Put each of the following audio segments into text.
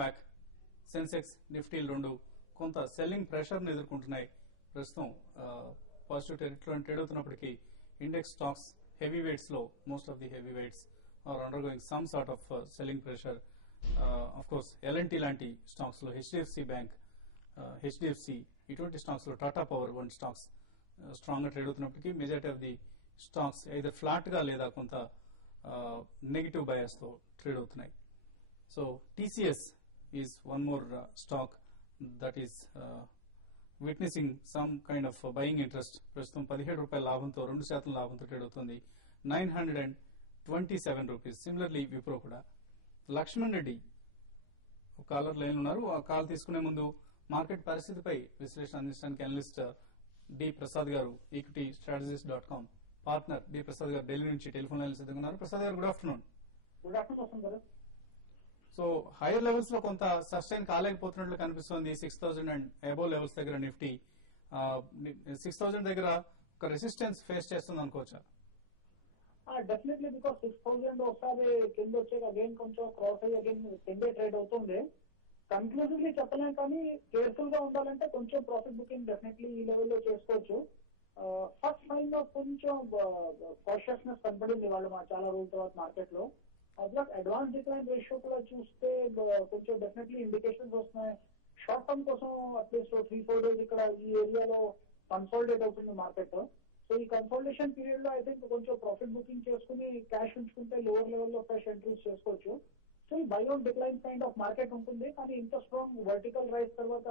Back. Sensex నిఫ్టీలు రెండు కొంత selling pressure ను ఎదుర్కొంటున్నాయి. ప్రస్తుతం పాజిటివ్ టెరిటరీలో ట్రేడ్ అవుతున్నప్పటికీ ఇండెక్స్ స్టాక్స్ హెవీ వెయిట్స్ లో most of the heavy weights are undergoing some sort of selling pressure. Of course L and T లాంటి స్టాక్స్ లో హెచ్డిఎఫ్సి బ్యాంక్, హెచ్డిఎఫ్సి ఇటువంటి స్టాక్స్ లో టాటా పవర్ వంటి స్టాక్స్ స్ట్రాంగ్ గా ట్రేడ్ అవుతున్నప్పటికీ majority of the stocks either flat గా లేదా కొంత నెగిటివ్ బయాస్ తో ట్రేడ్ అవుతున్నాయి. So TCS is one more stock that is witnessing some kind of buying interest. ప్రస్తుతం 17 రూపాయల లాభంతో 2% లాభంతో ట్రేడ్ అవుతుంది. 927 రూపీస్. సిమిలర్లీ విప్రో కూడా. లక్ష్మణ్ రెడ్డి కాలర్ లైన్ ఉన్నారు. ఆ కాల్ తీసుకునే ముందు మార్కెట్ పరిస్థితిపై విశ్లేషణ అందించడానికి అనలిస్ట్ డి ప్రసాద్ గారు ఈక్విటీ స్ట్రాటజిస్ట్.com పార్ట్నర్ డి ప్రసాద్ గారు ఢిల్లీ నుంచి టెలిఫోన్ లైన్ సిద్ధంగా ఉన్నారు. ప్రసాద్ గారు good afternoon. Good afternoon sir. So higher levels లో కొంత సస్టైన్ కాలేకపోతున్నట్లు కనిపిస్తోంది. 6,000 అండ్ అబోవ్ లెవెల్స్ దగ్గర నిఫ్టీ 6,000 దగ్గర ఒక రెసిస్టెన్స్ ఫేస్ చేస్తుంది అనుకోవచ్చా? డెఫినెట్లీ బికాస్ 6,000 ఒకసారి కింద వచ్చాక అగైన్ కొంచెం క్రాస్ అయ్యి అగైన్ కిందే ట్రేడ్ అవుతుంది. కన్క్లూజివ్లీ చెప్పలేం, కానీ కేర్ఫుల్ గా ఉండాలంటే కొంచెం ప్రాఫిట్ బుకింగ్ డెఫినెట్లీ ఈ లెవెల్లో చేసుకోవచ్చు. ఫస్ట్ సైన్ లో కొంచెం కాషియస్నెస్ కనపడింది వాళ్ళు చాలా రోజుల తర్వాత మార్కెట్ లో. అడ్వాన్స్ డిక్లైన్ రేషియో కూడా చూస్తే కొంచెం డెఫినెట్లీ ఇండికేషన్స్ వస్తున్నాయి. షార్ట్ టర్మ్ కోసం అట్లీస్ట్ 3-4 డేస్ ఇక్కడ ఈ ఏరియాలో కన్సాలిడేట్ అవుతుంది మార్కెట్. సో ఈ కన్సాలిడేషన్ పీరియడ్ లో ఐ థింక్ కొంచెం ప్రాఫిట్ బుకింగ్ చేసుకుని క్యాష్ ఉంచుకుంటే లోవర్ లెవెల్లో ఫ్రెష్ ఎంట్రీస్ చేసుకోవచ్చు. సో ఈ by on decline kind of market ఉంటుంది, కానీ ఇంత స్ట్రాంగ్ వర్టికల్ రైజ్ తర్వాత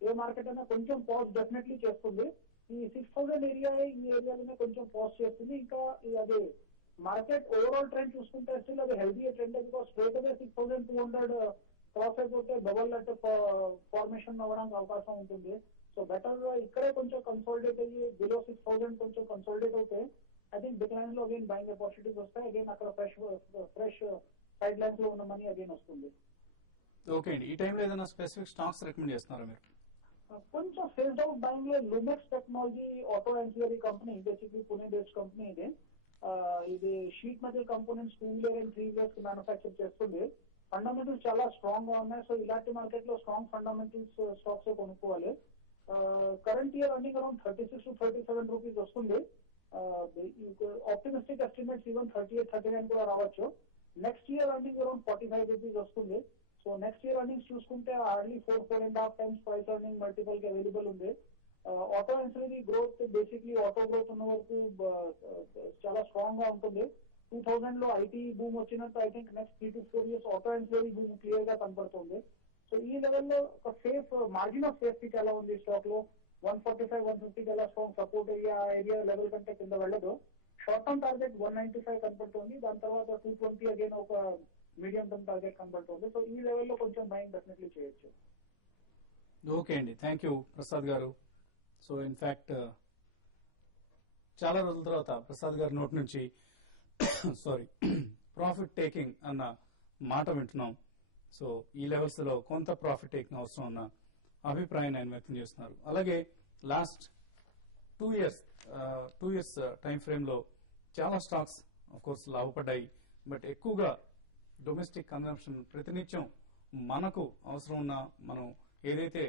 ఏ మార్కెట్ అయినా కొంచెం పాజ్ డెఫినెట్లీ చేస్తుంది. ఈ 6,000 ఏరియా ఈ ఏరియాలోనే కొంచెం పాజ్ చేస్తుంది. ఇంకా అది మార్కెట్ ఓవరాల్ ట్రెండ్ చూసుకుంటే స్టిల్ అది healthy trend, because straight away 6,200 cross అయిపోతే డబల్ అంటే ఫార్మేషన్ అవ్వడానికి అవకాశం ఉంటుంది. సో బెటర్ ఇక్కడే కొంచెం కన్సాలిడేట్ అయ్యి బిలో 6,000 కొంచెం కన్సాలిడేట్ అయితే ఐ థింక్ డిక్లైన్ లో అగైన్ బయింగ్ ఆపర్చునిటీస్ వస్తాయి. అగైన్ అక్కడ ఫ్రెష్ సైడ్ లైన్స్ లో ఉన్న మనీ అగైన్ వస్తుంది. ఓకే అండి, ఈ టైంలో ఏదైనా స్పెసిఫిక్ స్టాక్స్ రికమెండ్ చేస్తున్నారా మీరు? కొంచెం ఫేస్డ్ అవుట్ బయింగ్ లో Lumax technology auto ancillary company, basically Pune based company ఇది. ఇది sheet metal components 2 wheeler and 3 wheelers manufacture చేస్తుంది. ఫండమెంటల్స్ చాలా స్ట్రాంగ్ గా ఉన్నాయి. సో ఇలాంటి మార్కెట్ లో స్ట్రాంగ్ ఫండమెంటల్స్ స్టాక్స్ కొనుక్కోవాలి. Current year earning around 36 to 37 rupees వస్తుంది. ఆప్టిమిస్టిక్ ఎస్టిమేట్స్ ఈవెన్ 38-39 కూడా రావచ్చు. Next year earning around 45 rupees వస్తుంది. సో నెక్స్ట్ ఇయర్ అర్నింగ్స్ చూసుకుంటే hardly 4.5 times price earning multiple కి అవైలబుల్ ఉంది. Auto ఎన్సిలరీ growth basically auto growth ఉన్న వరకు చాలా స్ట్రాంగ్ గా ఉంటుంది. 2000 లో ఐటీ బూమ్ వచ్చినట్టు I think next 3 to 4 years auto ఎన్సిలరీ boom clear గా కనపడుతుంది. సో ఈ లెవెల్లో ఒక సేఫ్ మార్జిన్ ఆఫ్ సేఫ్టీ ఎలా ఉంది స్టాక్ లో 145-150 ఎలా స్ట్రాంగ్ సపోర్ట్ ఏరియా లెవెల్ కంటే కింద వెళ్ళదు. షార్ట్ టర్మ్ టార్గెట్ 195 కనపడుతుంది. దాని తర్వాత 220 అగైన్ ఒక మీడియం టర్మ్ టార్గెట్ కనపడుతుంది. సో ఈ లెవెల్లో కొంచెం బయింగ్ డెఫినెట్లీ చేయొచ్చు. ఓకే అండి, థ్యాంక్ యూ ప్రసాద్ గారు. సో ఇన్ఫాక్ట్ చాలా రోజుల తర్వాత ప్రసాద్ గారి నోటి నుంచి ప్రాఫిట్ టేకింగ్ అన్న మాట వింటున్నాం. సో ఈ లెవెల్స్ లో కొంత ప్రాఫిట్ టేకింగ్ అవసరం అన్న అభిప్రాయాన్ని ఆయన వ్యక్తం చేస్తున్నారు. అలాగే లాస్ట్ 2 years టైం ఫ్రేమ్ లో చాలా స్టాక్స్ ఆఫ్ కోర్స్ లాభపడ్డాయి. బట్ ఎక్కువగా డొమెస్టిక్ కన్సంప్షన్ ప్రతినిత్యం మనకు అవసరం ఉన్న మనం ఏదైతే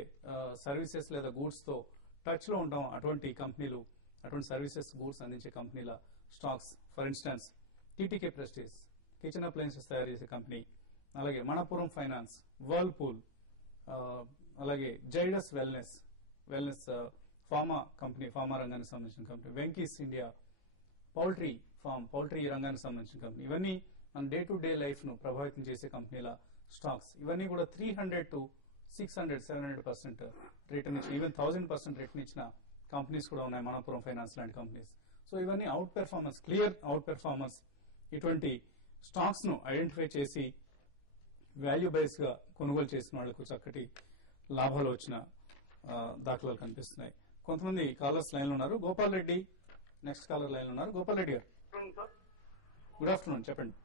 సర్వీసెస్ లేదా గూడ్స్ తో టచ్ లో ఉంటాం అటువంటి కంపెనీలు, అటువంటి సర్వీసెస్ గూడ్స్ అందించే కంపెనీల stocks, for instance TTK prestige kitchen appliances తయారు చేసే కంపెనీ, అలాగే మణపురం ఫైనాన్స్, వర్ల్పూల్, అలాగే Zydus wellness pharma company, pharma రంగానికి సంబంధించిన కంపెనీ, వెంకీస్ ఇండియా పౌల్ట్రీ రంగానికి సంబంధించిన కంపెనీ, ఇవన్నీ మన డే టు డే లైఫ్ ను ప్రభావితం చేసే కంపెనీల స్టాక్స్. ఇవన్నీ కూడా 300 to 600-700% రిటర్న్ ఇచ్చిన, ఈవెన్ 1000% రిటర్న్ ఇచ్చిన కంపెనీస్ కూడా ఉన్నాయి, మణపురం ఫైనాన్స్ లాంటి కంపెనీస్. సో ఇవన్నీ out performance, clear out performance. ఇటువంటి స్టాక్స్ ను ఐడెంటిఫై చేసి వాల్యూ బేస్ గా కొనుగోలు చేసిన వాళ్లకు చక్కటి లాభాలు వచ్చిన దాఖలాలు కనిపిస్తున్నాయి. కొంతమంది కాలర్స్ లైన్ లో ఉన్నారు. Gopal Reddy next caller line లో ఉన్నారు. గోపాల్ రెడ్డి గారు గుడ్ ఆఫ్టర్నూన్, చెప్పండి.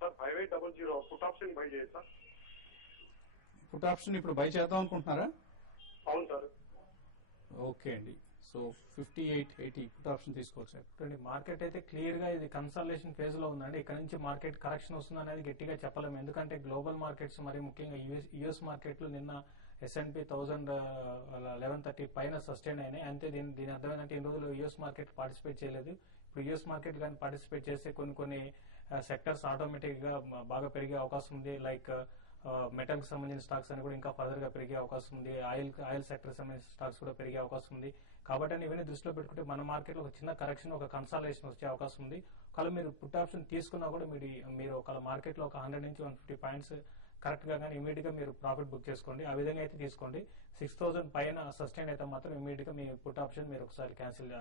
సార్ 5800 పుట్ ఆప్షన్ బై చేయండి సార్. పుట్ ఆప్షన్ ఇప్పుడు బై చేద్దాం అనుకుంటున్నారా? అవును సార్. ఓకే అండి, సో 58.80 పుట్ ఆప్షన్ తీసుకోవచ్చు. చూడండి మార్కెట్ అయితే క్లియర్ గా ఇది కన్సల్టేషన్ ఫేజ్ లో ఉందండి. ఇక్కడ నుంచి మార్కెట్ కరెక్షన్ వస్తుంది అనేది గట్టిగా చెప్పలేము. ఎందుకంటే గ్లోబల్ మార్కెట్స్ మరి ముఖ్యంగా యుఎస్ మార్కెట్లు నిన్న S&P 1130 పైన సస్టైన్ అయినాయి. అంతే దీని అర్థం ఏంటంటే ఇన్ని రోజులు యుఎస్ మార్కెట్ పార్టిసిపేట్ చేయలేదు. ఇప్పుడు యుఎస్ మార్కెట్ కానీ పార్టిసిపేట్ చేస్తే కొన్ని సెక్టర్స్ ఆటోమేటిక్ గా బాగా పెరిగే అవకాశం ఉంది. లైక్ మెటల్ కి సంబంధించిన స్టాక్స్ అని కూడా ఇంకా ఫర్దర్ గా పెరిగే అవకాశం ఉంది. ఆయిల్ సెక్టర్ సంబంధించిన స్టాక్స్ కూడా పెరిగే అవకాశం ఉంది. కాబట్టి ఇవన్నీ దృష్టిలో పెట్టుకుంటే మన మార్కెట్ లో ఒక చిన్న కరెక్షన్, ఒక కన్సాలేషన్ వచ్చే అవకాశం ఉంది. ఒకవేళ మీరు పుట్ ఆప్షన్ తీసుకున్నా కూడా మీరు ఒక మార్కెట్ లో ఒక 100 నుంచి 150 పాయింట్స్ కరెక్ట్ గా కానీ ఇమీడియట్ గా మీరు ప్రాఫిట్ బుక్ చేసుకోండి. ఆ విధంగా అయితే తీసుకోండి. 6,000 పైన సస్టైన్ అయితే మాత్రం ఇమీడియట్ గా మీ పుట్ ఆప్షన్ మీరు ఒకసారి క్యాన్సిల్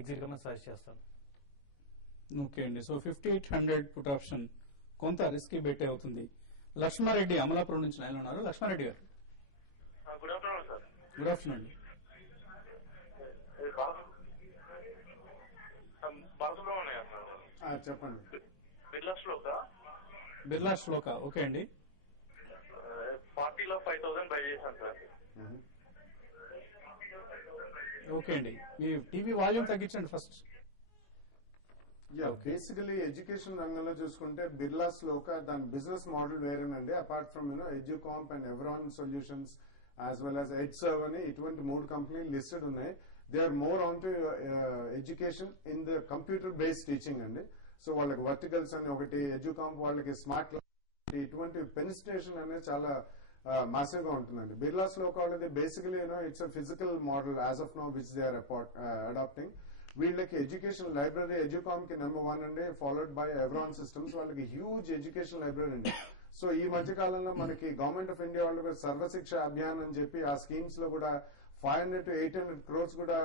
ఎగ్జిట్ గా సజెస్ట్ చేస్తాను. ఓకే అండి. సో 5800 పుట్ ఆప్షన్ కొంత రిస్కీ బెట్ అవుతుంది. లక్ష్మారెడ్డి అమలాపురం నుంచి లైన్ ఉన్నారు. Lakshmareddy garu good afternoon sir. Good afternoon అండి. బాలసుబ్రహ్మణ్యం సార్. చెప్పండి. బిర్లా శ్లోక ఓకే అండి. 40లో 5,000 బై చేశాను సార్. ఓకే అండి. మీ టీవీ వాల్యూమ్ తగ్గించండి ఫస్ట్. బేసికలీ ఎడ్యుకేషన్ రంగంలో చూసుకుంటే బిర్లా శ్లోక దాని బిజినెస్ మోడల్ వేరేనండి. Apart from Educomp and Everonn solutions as well as ఎడ్సర్వ్ అని ఇటువంటి 3 కంపెనీలు లిస్టెడ్ ఉన్నాయి. They are more on to education in the computer based teaching అండి. సో వాళ్ళకి వర్టికల్స్ అని ఒకటి, ఎడ్యుకాంప్ వాళ్ళకి స్మార్ట్ ఇటువంటి పెనిస్ట్రేషన్ అనేది చాలా మాసివ్ గా ఉంటుందండి. బిర్లా శ్లోక వాళ్ళది basically it's a physical model as of no which they are adopting. వీళ్ళకి ఎడ్యుకేషన్ లైబ్రరీ ఎడ్యుకామ్ కి నెంబర్ 1 అండి, ఫాలోడ్ బై ఎవ్రాన్ సిస్టమ్స్. వాళ్ళకి హ్యూజ్ ఎడ్యుకేషన్ లైబ్రరీ అండి. సో ఈ మధ్య కాలంలో మనకి గవర్నమెంట్ ఆఫ్ ఇండియా వాళ్ళు సర్వశిక్ష అభియాన్ అని చెప్పి ఆ స్కీమ్స్ లో కూడా 500 to 800 crores కూడా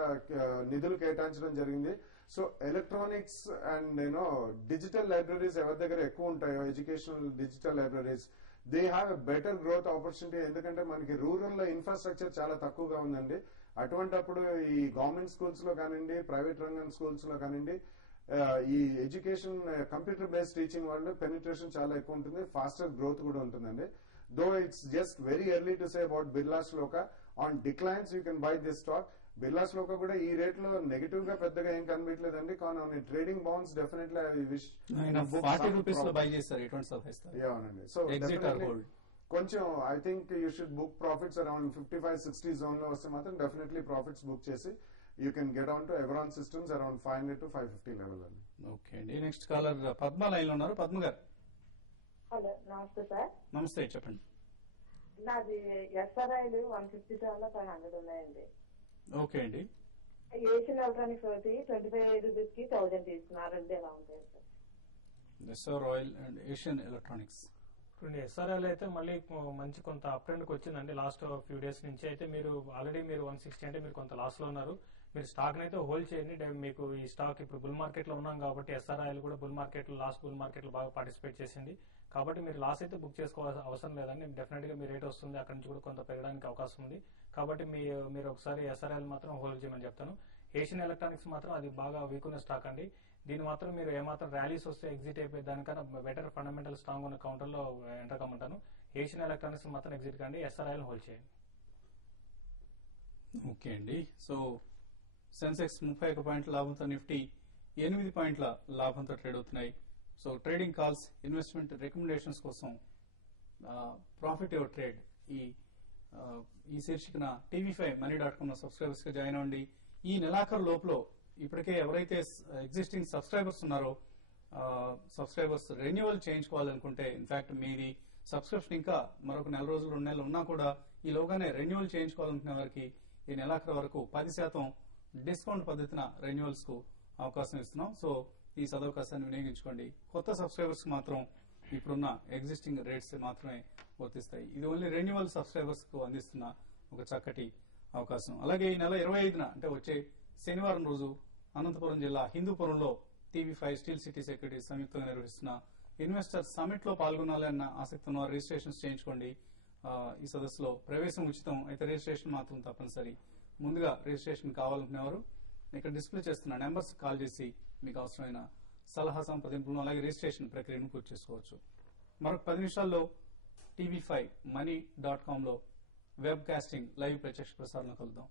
నిధులు కేటాయించడం జరిగింది. So electronics and digital libraries ఎవరి దగ్గర ఎక్కువ ఉంటాయో, educational digital libraries, they have a better growth opportunity. ఎందుకంటే మనకి రూరల్ లో ఇన్ఫ్రాస్ట్రక్చర్ చాలా తక్కువగా ఉందండి. అటువంటప్పుడు ఈ గవర్నమెంట్ స్కూల్స్ లో కానివ్వండి, ప్రైవేట్ రంగం స్కూల్స్ లో కానివ్వండి, ఈ ఎడ్యుకేషన్ కంప్యూటర్ బేస్డ్ టీచింగ్ వాళ్ళు పెనిట్రేషన్ చాలా ఎక్కువ ఉంటుంది, ఫాస్టర్ గ్రోత్ కూడా ఉంటుందండి. Though it's just very early to say about Birla Shloka. On declines you can buy this stock. Birla Shloka కూడా ఈ రేట్ లో నెగిటివ్ గా పెద్దగా ఏం కనిపించలేదండి. కానీ trading bonds definitely I wish 40 rupees లో బై చేస్తారు. ఎటువంటి సలహా ఇస్తారు? అవునండి. సో కొంచెం I think you should book profits around 55-60 zone లో వస్తే మాత్రం డెఫినెట్లీ ప్రాఫిట్స్ బుక్ చేసి you can get on to Everonn systems around 500 to 550 level అండి. ఓకే అండి. నెక్స్ట్ కాలర్ పద్మ లైన్ లో ఉన్నారు. పద్మ గారు హలో, నమస్తే సార్. నమస్తే, చెప్పండి. నాది ఎస్ఆర్ఐలు 150 500 ఉన్నాయండి. ఓకే అండి. ఏషియన్ ఎలక్ట్రానిక్స్ ఒకటి 25 రూపీస్ కి 1000 తీసుకున్నారు. ఎలా ఉంటాయి sir? SR oil and Asian electronics. ఇప్పుడు ఎస్ఆర్ఎల్ అయితే మళ్ళీ మంచి కొంత అప్ ట్రెండ్ కి వచ్చిందండి. లాస్ట్ ఫ్యూ డేస్ నుంచి అయితే మీరు ఆల్రెడీ 160 అంటే మీరు కొంత లాస్ లో ఉన్నారు. మీరు స్టాక్ అయితే హోల్డ్ చేయండి. మీకు ఈ స్టాక్ ఇప్పుడు బుల్ మార్కెట్ లో ఉన్నాం కాబట్టి ఎస్ఆర్ఐఎల్ కూడా బుల్ మార్కెట్ లో లాస్ట్ బుల్ మార్కెట్ లో బాగా పార్టిసిపేట్ చేసింది కాబట్టి మీరు లాస్ అయితే బుక్ చేసుకోవాల్సిన అవసరం లేదండి. డెఫినెట్ గా మీ రేట్ వస్తుంది, అక్కడ నుంచి కూడా కొంత పెరగడానికి అవకాశం ఉంది. కాబట్టి మీరు ఒకసారి ఎస్ఆర్ఐఎల్ మాత్రం హోల్డ్ చేయమని చెప్తాను. ఏషియన్ ఎలక్ట్రానిక్స్ మాత్రం అది బాగా వీక్ ఉన్న స్టాక్ అండి. దీని మాత్రం మీరు ఏమాత్రం ర్యాలీస్ వస్తే ఎగ్జిట్ అయిపోయి దానికన్నా బెటర్ ఫండమెంటల్ స్ట్రాంగ్ ఉన్న కౌంటర్ లో ఎంటర్ కమ్మంటాను. ఏషియన్ ఎలక్ట్రానిక్స్ మాత్రం ఎగ్జిట్ కండి, ఎస్ఆర్ఐఎల్ హోల్డ్ చేయండి. ఓకే అండి. సో సెన్సెక్స్ 31 పాయింట్ల లాభంతో, నిఫ్టీ 8 పాయింట్ల లాభంతో ట్రేడ్ అవుతున్నాయి. So trading calls, investment recommendations కోసం ప్రాఫిట్ యువర్ ట్రేడ్ ఈ శీర్షికన tv5money.com సబ్స్క్రైబర్స్ గా జాయిన్ అవ్వండి. ఈ నెలాఖరు లోపల ఇప్పటికే ఎవరైతే ఎగ్జిస్టింగ్ సబ్స్క్రైబర్స్ ఉన్నారో సబ్స్క్రైబర్స్ రెన్యువల్ చేయించుకోవాలనుకుంటే, ఇన్ఫాక్ట్ మీది సబ్స్క్రిప్షన్ ఇంకా మరొక 4 రోజులు 2 నెలలు ఉన్నా కూడా ఈలోగానే రెన్యువల్ చేయించుకోవాలనుకునే వారికి ఈ నెలాఖరు వరకు 10% డిస్కౌంట్ పద్ధతిన రెన్యువల్స్ కు అవకాశం ఇస్తున్నాం. సో ఈ సదవకాశాన్ని వినియోగించుకోండి. కొత్త సబ్స్క్రైబర్స్ మాత్రం ఇప్పుడున్న ఎగ్జిస్టింగ్ రేట్స్ మాత్రమే వర్తిస్తాయి. ఇది ఓన్లీ రెన్యువల్ సబ్స్క్రైబర్స్ కు అందిస్తున్న ఒక చక్కటి అవకాశం. అలాగే ఈ నెల 25న అంటే వచ్చే శనివారం రోజు అనంతపురం జిల్లా హిందూపురంలో tv5 స్టీల్ సిటీ సెక్యూరిటీస్ సంయుక్తంగా నిర్వహిస్తున్న ఇన్వెస్టర్ సమిట్ లో పాల్గొనాలన్న ఆసక్తి ఉన్న రిజిస్ట్రేషన్స్ చేయించుకోండి. ఈ సదస్సులో ప్రవేశం ఉచితం, అయితే రిజిస్ట్రేషన్ మాత్రం తప్పనిసరి. ముందుగా రిజిస్ట్రేషన్ కావాలనుకునేవారు ఇక్కడ డిస్ప్లే చేస్తున్న నెంబర్స్ కాల్ చేసి మీకు అవసరమైన సలహా సంప్రదింపులను అలాగే రిజిస్ట్రేషన్ ప్రక్రియను పూర్తి చేసుకోవచ్చు. మరొక 10 నిమిషాల్లో tv5money.com లో వెబ్ కాస్టింగ్ లైవ్ ప్రత్యక్ష ప్రసారంలో కలుద్దాం.